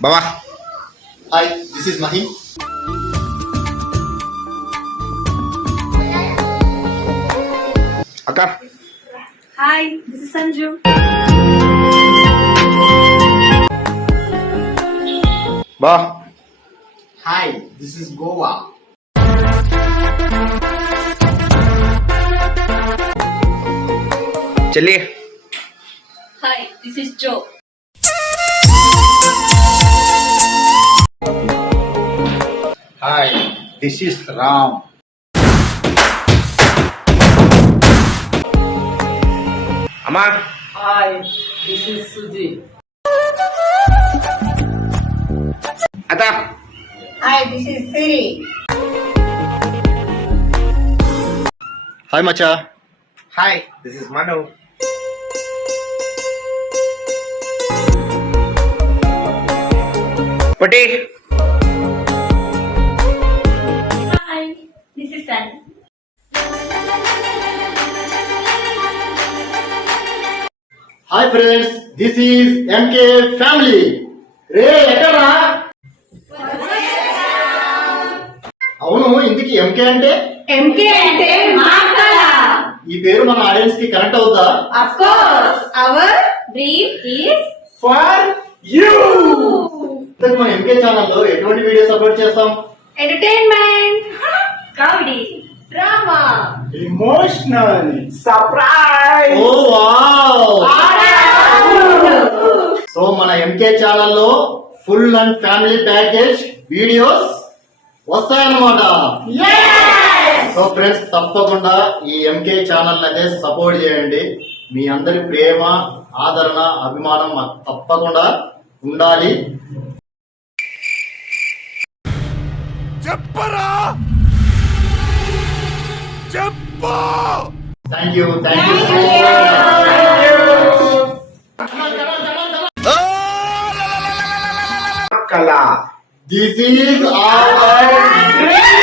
బావా Hi, this is Mahim. అక్క Hi, this is Sanju. బా Hi, this is Goa. చెల్లి Hi, this is Joe. Hi, this is Ram. అమ్మా Hi, this is Suji. అత్త Hi, this is Siri. Hi, Macha. Hi this is Manu Potti Hi, this is Sun. Hi, friends. This is MK family. రే ఎక్కడా అవును ఇందుకి ఎంకే అంటే MK అంటే మాటల. ఈ పేరు మన ఆడియన్స్ కి కనెక్ట్ అవుతా Of course, our Dream is for you మన ఎంకే ఛానల్లో ఎటువంటి వీడియోస్ అప్లోడ్ చేస్తాం entertainment, comedy. drama, emotional surprise oh wow so మన ఎంకే ఛానల్లో full and family package videos వస్తాయన్నమాట సో ఫ్రెండ్స్ తప్పకుండా ఈ ఎంకే ఛానల్ అయితే సపోర్ట్ చేయండి మీ అందరి ప్రేమ ఆదరణ అభిమానం మాకు తప్పకుండా ఉండాలి థ్యాంక్ యూ కళ దిస్ ఈజ్ అవర్